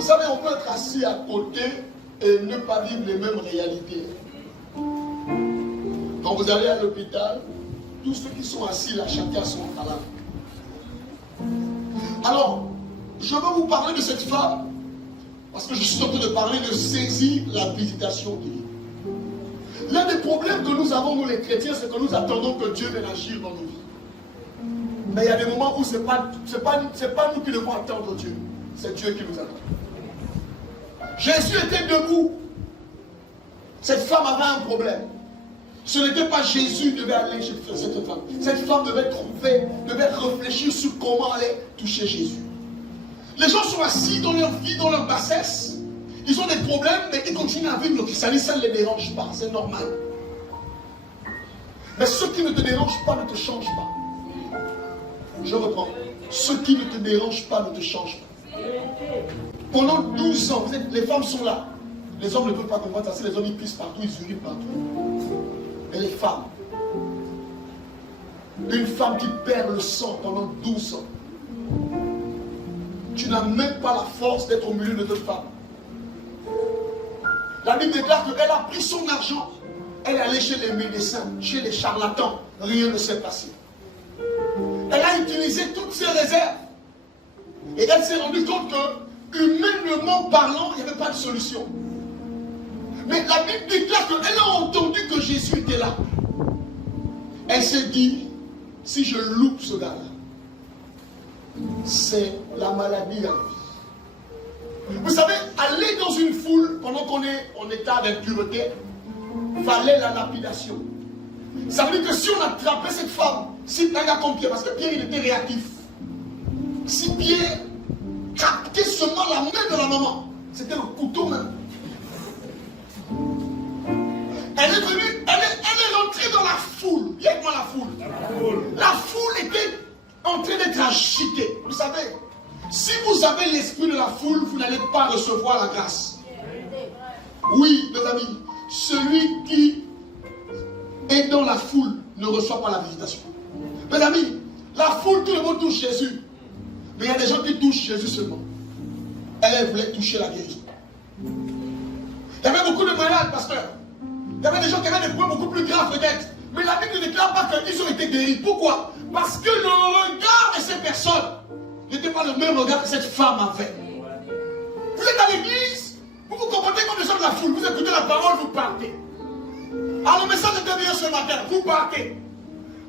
Vous savez, on peut être assis à côté et ne pas vivre les mêmes réalités. Quand vous allez à l'hôpital, tous ceux qui sont assis là, chacun son malade. Alors, je veux vous parler de cette femme, parce que je suis en train de parler de saisir la visitation divine. L'un des problèmes que nous avons, nous les chrétiens, c'est que nous attendons que Dieu vienne agir dans nos vies. Mais il y a des moments où ce n'est pas nous qui devons attendre Dieu, c'est Dieu qui nous attend. Jésus était debout. Cette femme avait un problème. Ce n'était pas Jésus qui devait aller chez cette femme. Cette femme devait réfléchir sur comment aller toucher Jésus. Les gens sont assis dans leur vie, dans leur bassesse. Ils ont des problèmes, mais ils continuent à vivre le christianisme, ça ne les dérange pas, c'est normal. Mais ce qui ne te dérange pas ne te change pas. Je reprends. Ce qui ne te dérange pas ne te change pas. Pendant 12 ans, les femmes sont là. Les hommes ne peuvent pas comprendre ça. Les hommes ils pissent partout, ils urinent partout. Mais les femmes, une femme qui perd le sang pendant 12 ans, tu n'as même pas la force d'être au milieu de d'autres femmes. La Bible déclare qu'elle a pris son argent, elle est allée chez les médecins, chez les charlatans, rien ne s'est passé. Elle a utilisé toutes ses réserves et elle s'est rendue compte que, humainement parlant, il n'y avait pas de solution. Mais la Bible déclare qu'elle a entendu que Jésus était là. Elle s'est dit, si je loupe ce gars-là, c'est la maladie à vie. Vous savez, aller dans une foule pendant qu'on est en état d'impureté, fallait la lapidation. Ça veut dire que si on attrapait cette femme, si un gars comme Pierre, parce que Pierre il était réactif, si Pierre captait seulement la main de la maman, c'était le couteau même. Elle est venue, elle est rentrée dans la foule. Viens-moi la foule. La foule était en train d'être agitée. Vous savez, si vous avez l'esprit de la foule, vous n'allez pas recevoir la grâce. Oui, mes amis, celui qui est dans la foule ne reçoit pas la visitation. Mes amis, la foule, tout le monde touche Jésus. Mais il y a des gens qui touchent Jésus seulement. Elle voulait toucher la guérison. Il y avait beaucoup de malades, pasteur. Il y avait des gens qui avaient des problèmes beaucoup plus graves peut-être. Mais la Bible ne déclare pas qu'ils ont été guéris. Pourquoi? Parce que le regard de ces personnes n'était pas le même regard que cette femme avait. Vous êtes à l'église, vous vous comportez comme des gens de la foule. Vous écoutez la parole, vous partez. Alors le message était bien ce matin, vous partez.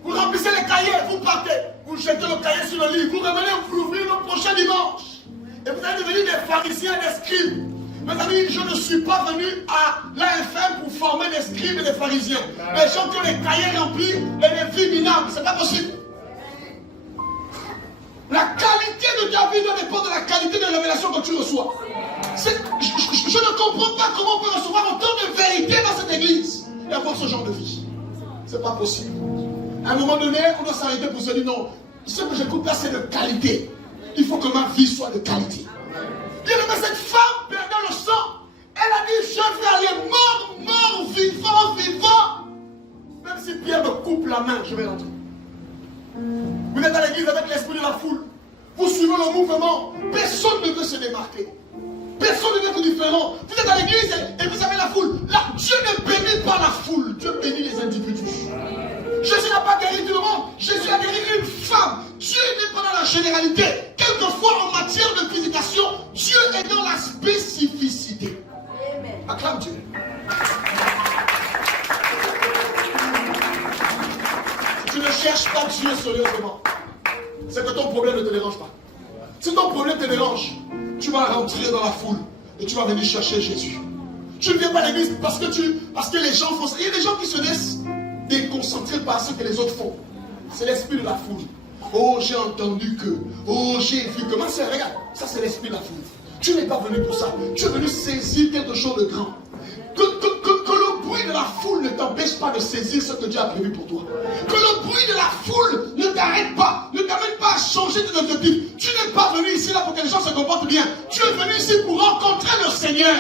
Vous remplissez les cahiers, vous partez. Vous jetez le cahier sur le livre, vous revenez, vous l'ouvrez le prochain dimanche. Et vous allez devenir des pharisiens, des scribes. Mes amis, je ne suis pas venu à l'AFM pour former des scribes et des pharisiens. Des gens qui ont les cahiers remplis et des vies minables. C'est pas possible. La qualité de ta vie doit dépendre de la qualité de la révélation que tu reçois. Je ne comprends pas comment on peut recevoir autant de vérité dans cette église et avoir ce genre de vie. C'est pas possible. À un moment donné, on doit s'arrêter pour se dire non, ce que j'écoute là, c'est de qualité. Il faut que ma vie soit de qualité. Bien aimé, cette femme perdant le sang, elle a dit, je vais aller mort, vivant. Même si Pierre me coupe la main, je vais rentrer. Vous êtes à l'église avec l'esprit de la foule. Vous suivez le mouvement. Personne ne veut se démarquer. Personne ne veut être différent. Vous êtes à l'église et vous avez la foule. Là, Dieu ne bénit pas la foule. Dieu bénit les individus. Jésus n'a pas guéri tout le monde. Jésus a guéri une femme. Dieu n'est pas dans la généralité. Quelquefois, en matière de visitation, Dieu est dans la spécificité. Acclame Dieu. Tu ne cherches pas Dieu sérieusement. C'est que ton problème ne te dérange pas. Si ton problème te dérange, tu vas rentrer dans la foule et tu vas venir chercher Jésus. Tu ne viens pas à l'église parce que les gens font ça. Il y a des gens qui se laissent déconcentrer par ce que les autres font. C'est l'esprit de la foule. Oh, j'ai entendu que. Oh, j'ai vu que. Ma soeur, regarde, ça c'est l'esprit de la foule. Tu n'es pas venu pour ça. Tu es venu saisir quelque chose de grand. Que le bruit de la foule ne t'empêche pas de saisir ce que Dieu a prévu pour toi. Que le bruit de la foule ne t'arrête pas, ne t'amène pas à changer tes objectifs. Tu n'es pas venu ici là pour que les gens se comportent bien. Tu es venu ici pour rencontrer le Seigneur.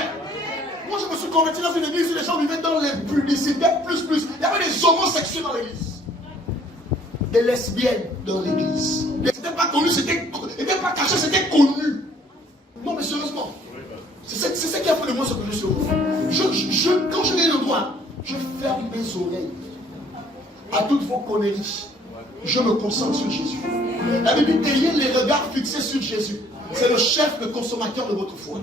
Moi je me suis converti dans une église où les gens vivaient dans les publicités plus. Il y avait des homosexuels dans l'église. Des lesbiennes dans l'église. C'était pas connu, c'était pas caché, c'était connu. Non mais sérieusement. C'est ça qui a fait de moi ce que je suis. Quand je vais le droit, je ferme mes oreilles à toutes vos conneries. Je me concentre sur Jésus. La Bible dit, ayez les regards fixés sur Jésus. C'est le chef, le consommateur de votre foi.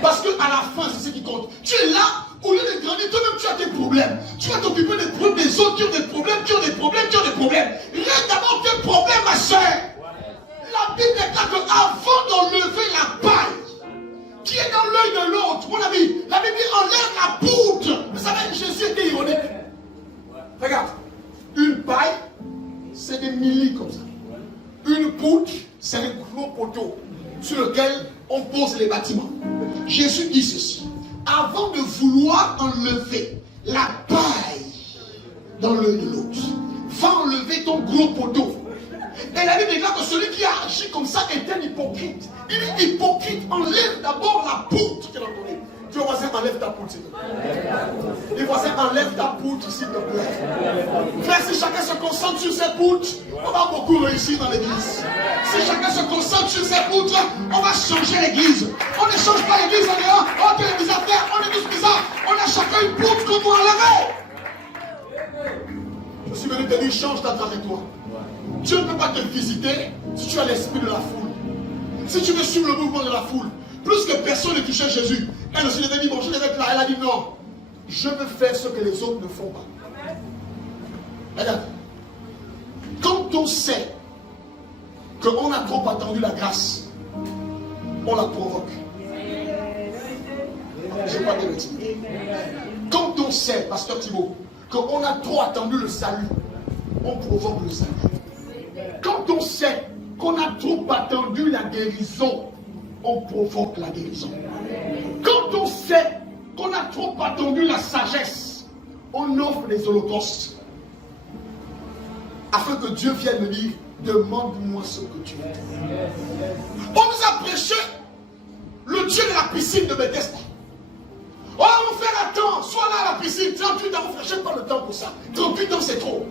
Parce qu'à la fin, c'est ce qui compte. Tu es là, au lieu de grandir, toi-même tu as des problèmes. Tu vas t'occuper des problèmes des autres qui ont des problèmes, qui ont des problèmes, qui ont des problèmes. Règle d'abord tes problèmes, ma soeur. La Bible déclare qu'avant d'enlever la paille qui est dans l'œil de l'autre, mon ami, la Bible dit enlève la poutre. Vous savez, Jésus était ironique. Regarde, une paille, c'est des millis comme ça. Une poutre, c'est un gros poteau sur lequel on pose les bâtiments. Jésus dit ceci. Avant de vouloir enlever la paille dans l'œil de l'autre, va enlever ton gros poteau. Et la Bible déclare que celui qui a agi comme ça est un hypocrite. Il est hypocrite, enlève d'abord la poutre qui est dans ton nez. Tu vois, voisin, enlève ta poutre, s'il te plaît. Les voisins, enlève ta poutre, s'il te plaît. Frère, si chacun se concentre sur ses poutres, on va beaucoup réussir dans l'église. Si chacun se concentre sur ses poutres, on va changer l'église. On ne change pas l'église en disant, oh, quelle est bizarre, frère, on est tous bizarres. On a chacun une poutre qu'on doit enlever. Je suis venu te dire, change ta trajectoire. Dieu ne peut pas te visiter si tu as l'esprit de la foule. Si tu veux suivre le mouvement de la foule, plus que personne ne touchait Jésus. Elle aussi devait dire, bon, je devais être là. Elle a dit non. Je veux faire ce que les autres ne font pas. Regarde. Quand on sait qu'on a trop attendu la grâce, on la provoque. Je n'ai pas de bêtises. Quand on sait, pasteur Thibault, qu'on a trop attendu le salut, on provoque le salut. Quand on sait qu'on a trop attendu la guérison, on provoque la guérison. Quand on sait qu'on a trop attendu la sagesse, on offre les holocaustes. Afin que Dieu vienne me dire, demande-moi ce que tu veux. On nous a prêché le Dieu de la piscine de Bethesda. Oh mon frère, attends, sois là à la piscine, 38 ans, mon frère, je n'ai pas le temps pour ça. 38 ans, c'est trop.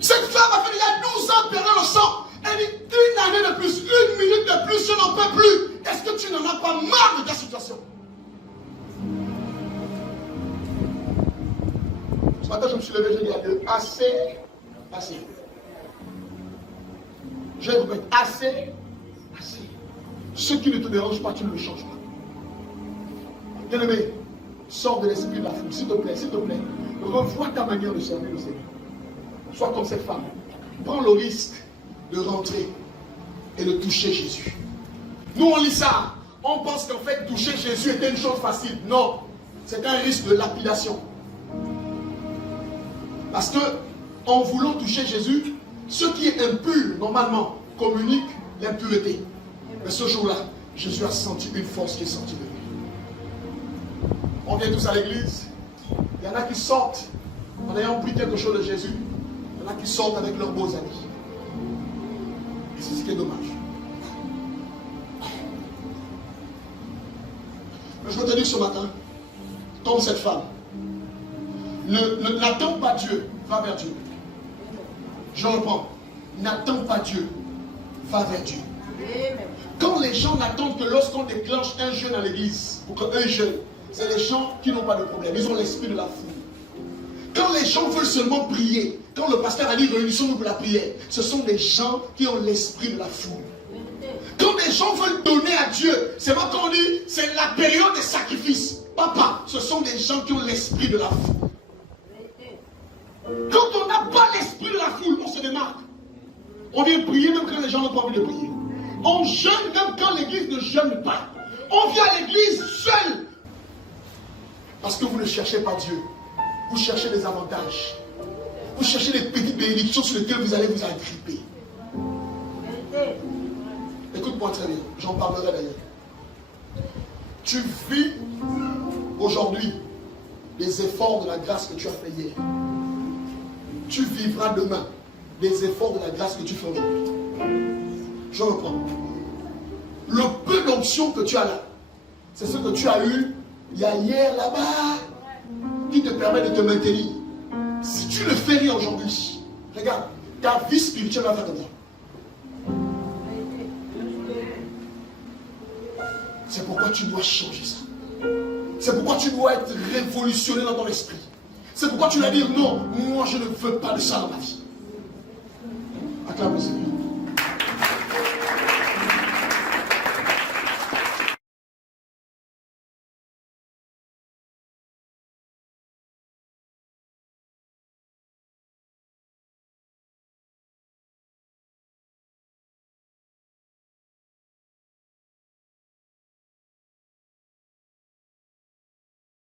Cette femme a fait déjà 12 ans de perdre le sang. Elle dit, une année de plus, une minute de plus, je n'en peux plus. Est-ce que tu n'en as pas marre de ta situation? Ce matin, je me suis levé, j'ai dit à Dieu, assez, assez. Je répète, assez, assez. Ce qui ne te dérange pas, tu ne le changes pas. Bien-aimé, sors de l'esprit de la foule, s'il te plaît, revois ta manière de servir le Seigneur. Sois comme cette femme. Prends le risque de rentrer et de toucher Jésus. Nous, on lit ça. On pense qu'en fait, toucher Jésus était une chose facile. Non. C'est un risque de lapidation. Parce que, en voulant toucher Jésus, ce qui est impur, normalement, communique l'impureté. Mais ce jour-là, Jésus a senti une force qui est sortie de lui. On vient tous à l'église. Il y en a qui sortent en ayant pris quelque chose de Jésus. Il y en a qui sortent avec leurs beaux amis. Et c'est ce qui est dommage. Mais je veux te dire ce matin, comme cette femme, n'attends pas Dieu, va vers Dieu. Je reprends. N'attends pas Dieu, va vers Dieu. Quand les gens n'attendent que lorsqu'on déclenche un jeûne à l'église, pour qu'eux jeûnent, c'est les gens qui n'ont pas de problème. Ils ont l'esprit de la foule. Quand les gens veulent seulement prier, quand le pasteur a dit réunissons-nous pour la prière, ce sont des gens qui ont l'esprit de la foule. Quand les gens veulent donner à Dieu, c'est moi qu'on dit, c'est la période des sacrifices. Papa, ce sont des gens qui ont l'esprit de la foule. Quand on n'a pas l'esprit de la foule, on se démarque. On vient prier même quand les gens n'ont pas envie de prier. On jeûne même quand l'église ne jeûne pas. On vient à l'église seul. Parce que vous ne cherchez pas Dieu. Vous cherchez des avantages. Vous cherchez des petites bénédictions sur lesquelles vous allez vous agripper. Écoute-moi très bien, j'en parlerai d'ailleurs. Tu vis aujourd'hui les efforts de la grâce que tu as fait hier. Tu vivras demain les efforts de la grâce que tu fais aujourd'hui. Je reprends. Le peu d'options que tu as là, c'est ce que tu as eu il y a hier là-bas qui te permet de te maintenir. Si tu ne fais rien aujourd'hui, regarde, ta vie spirituelle va faire comme ça. C'est pourquoi tu dois changer ça. C'est pourquoi tu dois être révolutionné dans ton esprit. C'est pourquoi tu dois dire non, moi je ne veux pas de ça dans ma vie. Acclame le Seigneur.